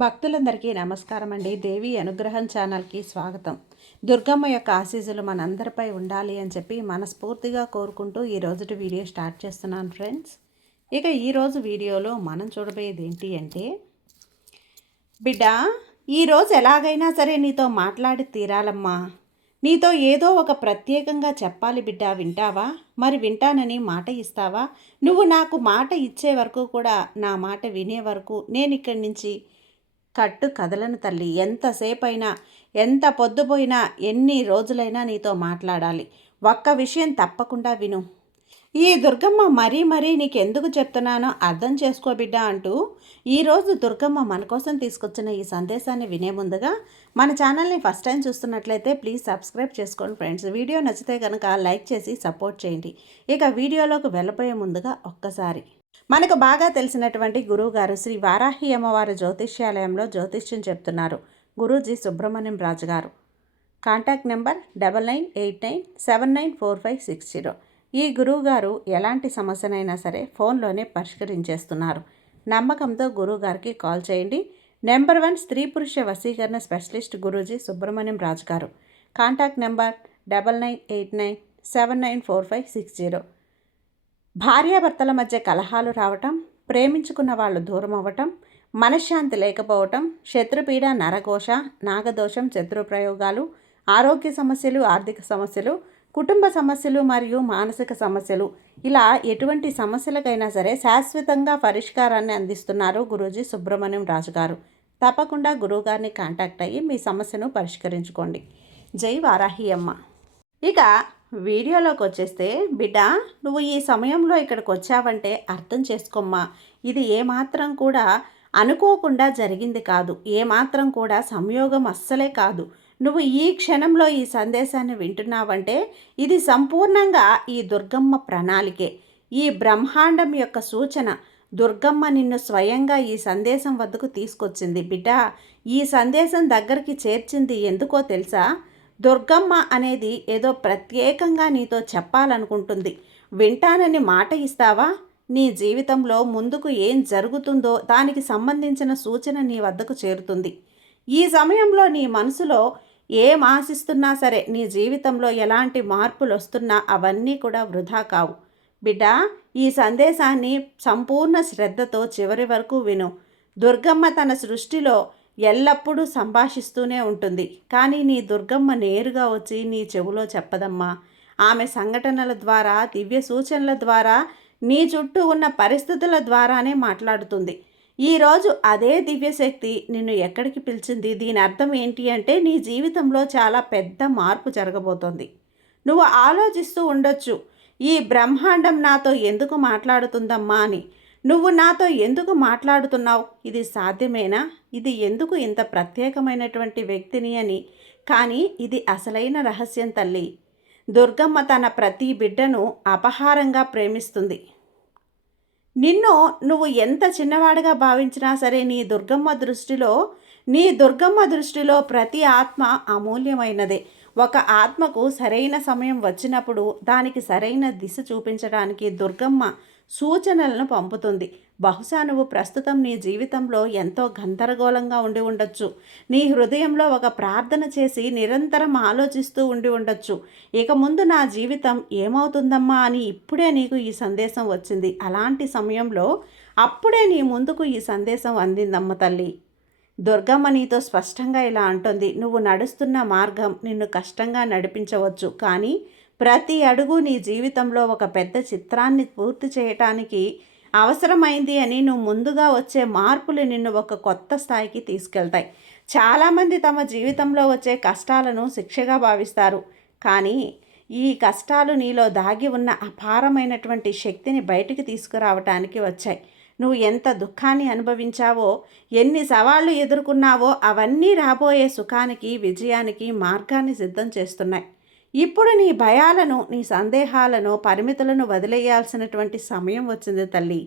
భక్తులందరికీ నమస్కారం అండి. దేవి అనుగ్రహం ఛానల్కి స్వాగతం. దుర్గమ్మ యొక్క ఆశీస్సులు మనందరిపై ఉండాలి అని చెప్పి మనస్ఫూర్తిగా కోరుకుంటూ ఈ రోజుటి వీడియో స్టార్ట్ చేస్తున్నాను ఫ్రెండ్స్. ఇక ఈరోజు వీడియోలో మనం చూడబోయేది ఏంటి అంటే, బిడ్డ, ఈరోజు ఎలాగైనా సరే నీతో మాట్లాడి తీరాలమ్మా. నీతో ఏదో ఒక ప్రత్యేకంగా చెప్పాలి బిడ్డ, వింటావా? మరి వింటానని మాట ఇస్తావా? నువ్వు నాకు మాట ఇచ్చే వరకు కూడా, నా మాట వినే వరకు నేను ఇక్కడి నుంచి కట్టు కదలను తల్లి. ఎంతసేపైనా, ఎంత పొద్దుపోయినా, ఎన్ని రోజులైనా నీతో మాట్లాడాలి. ఒక్క విషయం తప్పకుండా విను. ఈ దుర్గమ్మ మరీ నీకెందుకు చెప్తున్నానో అర్థం చేసుకో బిడ్డ అంటూ ఈరోజు దుర్గమ్మ మన కోసం తీసుకొచ్చిన ఈ సందేశాన్ని వినే ముందుగా మన ఛానల్ని ఫస్ట్ టైం చూస్తున్నట్లయితే ప్లీజ్ సబ్స్క్రైబ్ చేసుకోండి ఫ్రెండ్స్. వీడియో నచ్చితే కనుక లైక్ చేసి సపోర్ట్ చేయండి. ఇక వీడియోలోకి వెళ్ళబోయే ముందుగా ఒక్కసారి మనకు బాగా తెలిసినటువంటి గురువుగారు శ్రీ వారాహి అమ్మవారి జ్యోతిష్యాలయంలో జ్యోతిష్యం చెప్తున్నారు గురూజీ సుబ్రహ్మణ్యం రాజు గారు. Contact number 9989794560. ఈ గురువుగారు ఎలాంటి సమస్యనైనా సరే ఫోన్లోనే పరిష్కరించేస్తున్నారు. నమ్మకంతో గురువుగారికి కాల్ చేయండి. నెంబర్ 1 స్త్రీ పురుష వశీకరణ స్పెషలిస్ట్ గురూజీ సుబ్రహ్మణ్యం రాజు గారు. Contact number 9989794560. భార్యాభర్తల మధ్య కలహాలు రావటం, ప్రేమించుకున్న వాళ్ళు దూరం అవ్వటం, మనశ్శాంతి లేకపోవటం, శత్రుపీడ, నరఘోష, నాగదోషం, శత్రు ప్రయోగాలు, ఆరోగ్య సమస్యలు, ఆర్థిక సమస్యలు, కుటుంబ సమస్యలు మరియు మానసిక సమస్యలు, ఇలా ఎటువంటి సమస్యలకైనా సరే శాశ్వతంగా పరిష్కారాన్ని అందిస్తున్నారు గురూజీ సుబ్రహ్మణ్యం రాజు గారు. తప్పకుండా గురువుగారిని కాంటాక్ట్ అయ్యి మీ సమస్యను పరిష్కరించుకోండి. జై వారాహి అమ్మ. ఇక వీడియోలోకి వచ్చేస్తే, బిడ్డ, నువ్వు ఈ సమయంలో ఇక్కడికి వచ్చావంటే అర్థం చేసుకోమ్మా. ఇది ఏమాత్రం కూడా అనుకోకుండా జరిగింది కాదు. ఏమాత్రం కూడా సంయోగం అస్సలే కాదు. నువ్వు ఈ క్షణంలో ఈ సందేశాన్ని వింటున్నావంటే ఇది సంపూర్ణంగా ఈ దుర్గమ్మ ప్రణాళికే, ఈ బ్రహ్మాండం యొక్క సూచన. దుర్గమ్మ నిన్ను స్వయంగా ఈ సందేశం వద్దకు తీసుకొచ్చింది. బిడ్డ, ఈ సందేశం దగ్గరికి చేర్చింది ఎందుకో తెలుసా? దుర్గమ్మ అనేది ఏదో ప్రత్యేకంగా నీతో చెప్పాలనుకుంటుంది. వింటానని మాట ఇస్తావా? నీ జీవితంలో ముందుకు ఏం జరుగుతుందో దానికి సంబంధించిన సూచన నీ వద్దకు చేరుతుంది. ఈ సమయంలో నీ మనసులో ఏం ఆశిస్తున్నా సరే, నీ జీవితంలో ఎలాంటి మార్పులు వస్తున్నా అవన్నీ కూడా వృధా కావు. బిడ్డ, ఈ సందేశాన్ని సంపూర్ణ శ్రద్ధతో చివరి వరకు విను. దుర్గమ్మ తన సృష్టిలో ఎల్లప్పుడూ సంభాషిస్తూనే ఉంటుంది. కానీ నీ దుర్గమ్మ నేరుగా వచ్చి నీ చెవులో చెప్పదమ్మా. ఆమె సంఘటనల ద్వారా, దివ్య సూచనల ద్వారా, నీ చుట్టూ ఉన్న పరిస్థితుల ద్వారానే మాట్లాడుతుంది. ఈరోజు అదే దివ్యశక్తి నిన్ను ఎక్కడికి పిలిచింది. దీని అర్థం ఏంటి అంటే, నీ జీవితంలో చాలా పెద్ద మార్పు జరగబోతోంది. నువ్వు ఆలోచిస్తూ ఉండొచ్చు, ఈ బ్రహ్మాండం నాతో ఎందుకు మాట్లాడుతుందమ్మా అని. నువ్వు నాతో ఎందుకు మాట్లాడుతున్నావు? ఇది సాధ్యమేనా? ఇది ఎందుకు ఇంత ప్రత్యేకమైనటువంటి వ్యక్తిని అని. కానీ ఇది అసలైన రహస్యం తల్లి. దుర్గమ్మ తన ప్రతి బిడ్డను అపహారంగా ప్రేమిస్తుంది. నువ్వు ఎంత చిన్నవాడిగా భావించినా సరే, నీ దుర్గమ్మ దృష్టిలో ప్రతి ఆత్మ అమూల్యమైనదే. ఒక ఆత్మకు సరైన సమయం వచ్చినప్పుడు దానికి సరైన దిశ చూపించడానికి దుర్గమ్మ సూచనలను పంపుతుంది. బహుశా నువ్వు ప్రస్తుతం నీ జీవితంలో ఎంతో గందరగోళంగా ఉండి ఉండొచ్చు. నీ హృదయంలో ఒక ప్రార్థన చేసి నిరంతరం ఆలోచిస్తూ ఉండి ఉండొచ్చు. ఇక ముందు నా జీవితం ఏమవుతుందమ్మా అని ఇప్పుడే నీకు ఈ సందేశం వచ్చింది. అలాంటి సమయంలో అప్పుడే నీ ముందుకు ఈ సందేశం అందిందమ్మ తల్లి. దుర్గమ్మ నీతో స్పష్టంగా ఇలా అంటుంది, నువ్వు నడుస్తున్న మార్గం నిన్ను కష్టంగా నడిపించవచ్చు, కానీ ప్రతి అడుగు నీ జీవితంలో ఒక పెద్ద చిత్రాన్ని పూర్తి చేయటానికి అవసరమైంది అని. నువ్వు ముందుగా వచ్చే మార్పులు నిన్ను ఒక కొత్త స్థాయికి తీసుకెళ్తాయి. చాలామంది తమ జీవితంలో వచ్చే కష్టాలను శిక్షగా భావిస్తారు, కానీ ఈ కష్టాలు నీలో దాగి ఉన్న అపారమైనటువంటి శక్తిని బయటికి తీసుకురావటానికి వచ్చాయి. నువ్వు ఎంత దుఃఖాన్ని అనుభవించావో, ఎన్ని సవాళ్లు ఎదుర్కొన్నావో అవన్నీ రాబోయే సుఖానికి, విజయానికి మార్గాన్ని సిద్ధం చేస్తున్నాయి. ఇప్పుడు నీ భయాలను, నీ సందేహాలను, పరిమితులను వదిలేయాల్సినటువంటి సమయం వచ్చింది తల్లి.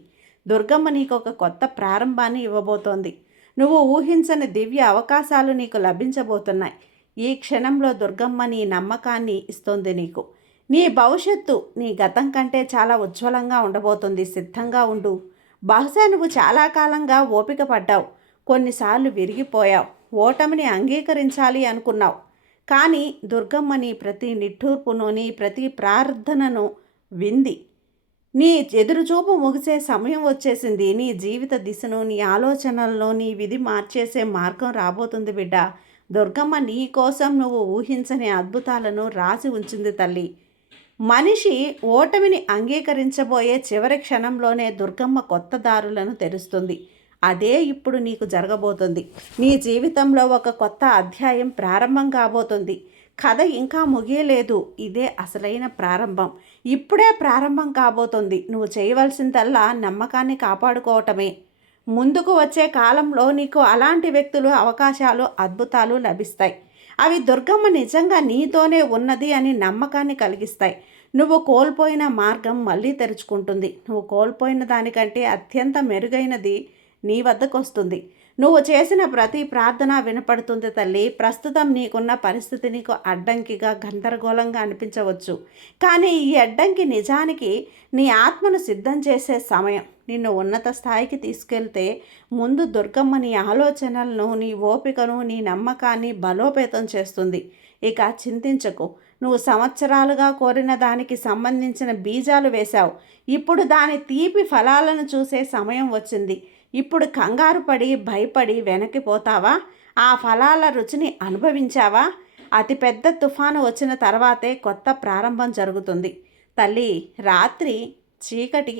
దుర్గమ్మ నీకు ఒక కొత్త ప్రారంభాన్ని ఇవ్వబోతోంది. నువ్వు ఊహించని దివ్య అవకాశాలు నీకు లభించబోతున్నాయి. ఈ క్షణంలో దుర్గమ్మ నీ నమ్మకాన్ని ఇస్తోంది నీకు. నీ భవిష్యత్తు నీ గతం కంటే చాలా ఉజ్వలంగా ఉండబోతుంది. సిద్ధంగా ఉండు. బహుశా నువ్వు చాలా కాలంగా ఓపిక పడ్డావు. కొన్నిసార్లు విరిగిపోయావు. ఓటమిని అంగీకరించాలి అనుకున్నావు. కానీ దుర్గమ్మ నీ ప్రతి నిట్టూర్పును, నీ ప్రతి ప్రార్థనను వింది. నీ ఎదురుచూపు ముగిసే సమయం వచ్చేసింది. నీ జీవిత దిశను, నీ ఆలోచనలను, నీ విధి మార్చేసే మార్గం రాబోతుంది బిడ్డ. దుర్గమ్మ నీ కోసం నువ్వు ఊహించని అద్భుతాలను రాసి ఉంచింది తల్లి. మనిషి ఓటమిని అంగీకరించబోయే చివరి క్షణంలోనే దుర్గమ్మ కొత్త దారులను తెరుస్తుంది. అదే ఇప్పుడు నీకు జరగబోతుంది. నీ జీవితంలో ఒక కొత్త అధ్యాయం ప్రారంభం కాబోతుంది. కథ ఇంకా ముగియలేదు. ఇదే అసలైన ప్రారంభం. ఇప్పుడే ప్రారంభం కాబోతుంది. నువ్వు చేయవలసిందల్లా నమ్మకాన్ని కాపాడుకోవటమే. ముందుకు వచ్చే కాలంలో నీకు అలాంటి వ్యక్తులు, అవకాశాలు, అద్భుతాలు లభిస్తాయి. అవి దుర్గమ్మ నిజంగా నీతోనే ఉన్నది అని నమ్మకాన్ని కలిగిస్తాయి. నువ్వు కోల్పోయిన మార్గం మళ్ళీ తెరుచుకుంటుంది. నువ్వు కోల్పోయిన దానికంటే అత్యంత మెరుగైనది నీ వద్దకు వస్తుంది. నువ్వు చేసిన ప్రతి ప్రార్థన వినపడుతుంది తల్లి. ప్రస్తుతం నీకున్న పరిస్థితి నీకు అడ్డంకిగా, గందరగోళంగా అనిపించవచ్చు. కానీ ఈ అడ్డంకి నిజానికి నీ ఆత్మను సిద్ధం చేసే సమయం. నిన్ను ఉన్నత స్థాయికి తీసుకెళ్తే ముందు దుర్గమ్మ నీ ఆలోచనలను, నీ ఓపికను, నీ నమ్మకాన్ని బలోపేతం చేస్తుంది. ఇక చింతించకు. నువ్వు సంవత్సరాలుగా కోరిన దానికి సంబంధించిన బీజాలు వేశావు. ఇప్పుడు దాని తీపి ఫలాలను చూసే సమయం వచ్చింది. ఇప్పుడు కంగారు పడి, భయపడి వెనక్కిపోతావా? ఆ ఫలాల రుచిని అనుభవించావా? అతిపెద్ద తుఫాను వచ్చిన తర్వాతే కొత్త ప్రారంభం జరుగుతుంది తల్లి. రాత్రి చీకటి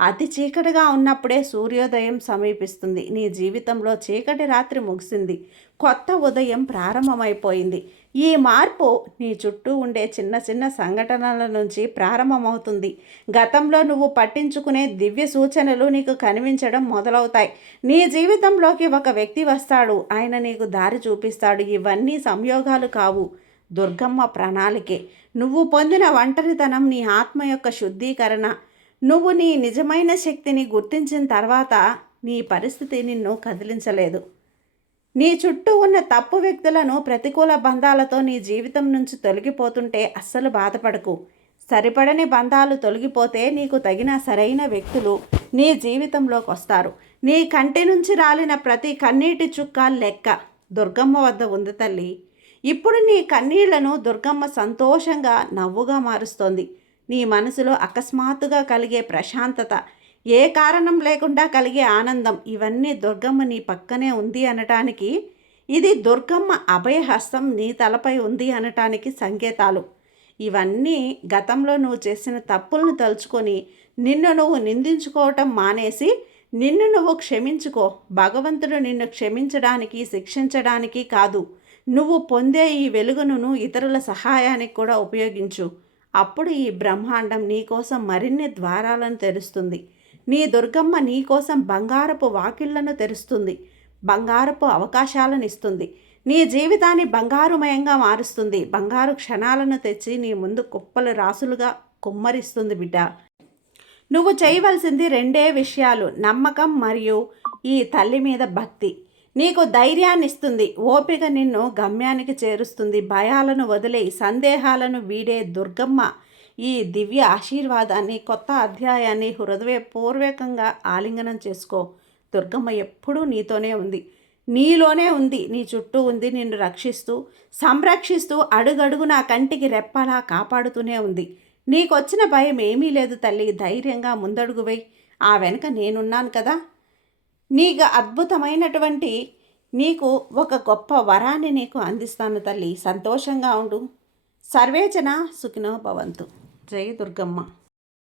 అతి చీకటిగా ఉన్నప్పుడే సూర్యోదయం సమీపిస్తుంది. నీ జీవితంలో చీకటి రాత్రి ముగిసింది. కొత్త ఉదయం ప్రారంభమైపోయింది. ఈ మార్పు నీ చుట్టూ ఉండే చిన్న చిన్న సంఘటనల నుంచి ప్రారంభమవుతుంది. గతంలో నువ్వు పట్టించుకునే దివ్య సూచనలు నీకు కనిపించడం మొదలవుతాయి. నీ జీవితంలోకి ఒక వ్యక్తి వస్తాడు. ఆయన నీకు దారి చూపిస్తాడు. ఇవన్నీ సంయోగాలు కావు, దుర్గమ్మ ప్రణాళికే. నువ్వు పొందిన ఒంటరితనం నీ ఆత్మ యొక్క శుద్ధీకరణ. నువ్వు నీ నిజమైన శక్తిని గుర్తించిన తర్వాత నీ పరిస్థితి నిన్ను కదిలించలేదు. నీ చుట్టూ ఉన్న తప్పు వ్యక్తులను, ప్రతికూల బంధాలతో నీ జీవితం నుంచి తొలగిపోతుంటే అస్సలు బాధపడకు. సరిపడని బంధాలు తొలగిపోతే నీకు తగిన సరైన వ్యక్తులు నీ జీవితంలోకి వస్తారు. నీ కంటి నుంచి రాలిన ప్రతి కన్నీటి చుక్క లెక్క దుర్గమ్మ వద్ద ఉంది తల్లి. ఇప్పుడు నీ కన్నీళ్లను దుర్గమ్మ సంతోషంగా, నవ్వుగా మారుస్తోంది. నీ మనసులో అకస్మాత్తుగా కలిగే ప్రశాంతత, ఏ కారణం లేకుండా కలిగే ఆనందం, ఇవన్నీ దుర్గమ్మ నీ పక్కనే ఉంది అనటానికి, ఇది దుర్గమ్మ అభయహస్తం నీ తలపై ఉంది అనటానికి సంకేతాలు. ఇవన్నీ గతంలో నువ్వు చేసిన తప్పులను తలుచుకొని నిన్ను నువ్వు నిందించుకోవటం మానేసి నిన్ను నువ్వు క్షమించుకో. భగవంతుడు నిన్ను క్షమించడానికి, శిక్షించడానికి కాదు. నువ్వు పొందే ఈ వెలుగును ఇతరుల సహాయానికి కూడా ఉపయోగించు. అప్పుడు ఈ బ్రహ్మాండం నీకోసం మరిన్ని ద్వారాలను తెరుస్తుంది. నీ దుర్గమ్మ నీకోసం బంగారపు వాకిళ్లను తెరుస్తుంది, బంగారపు అవకాశాలను ఇస్తుంది. నీ జీవితాన్ని బంగారుమయంగా మారుస్తుంది. బంగారు క్షణాలను తెచ్చి నీ ముందు కుప్పలు రాసులుగా కుమ్మరిస్తుంది బిడ్డ. నువ్వు చేయవలసింది రెండే విషయాలు: నమ్మకం మరియు ఈ తల్లి మీద భక్తి. నీకు ధైర్యాన్ని ఇస్తుంది, ఓపిక నిన్ను గమ్యానికి చేరుస్తుంది. భయాలను వదిలేయి, సందేహాలను వీడే దుర్గమ్మ ఈ దివ్య ఆశీర్వాదాన్ని, కొత్త అధ్యాయాన్ని హృదయపూర్వకంగా ఆలింగనం చేసుకో. దుర్గమ్మ ఎప్పుడూ నీతోనే ఉంది, నీలోనే ఉంది, నీ చుట్టూ ఉంది. నిన్ను రక్షిస్తూ, సంరక్షిస్తూ, అడుగడుగు నా కంటికి రెప్పలా కాపాడుతూనే ఉంది. నీకొచ్చిన భయం ఏమీ లేదు తల్లి. ధైర్యంగా ముందడుగు వేయి. ఆ వెనుక నేనున్నాను కదా. నీకు అద్భుతమైనటువంటి, నీకు ఒక గొప్ప వరాన్ని నీకు అందిస్తాను తల్లి. సంతోషంగా ఉండు. సర్వేజన సుఖినో భవంతు. జై దుర్గమ్మ.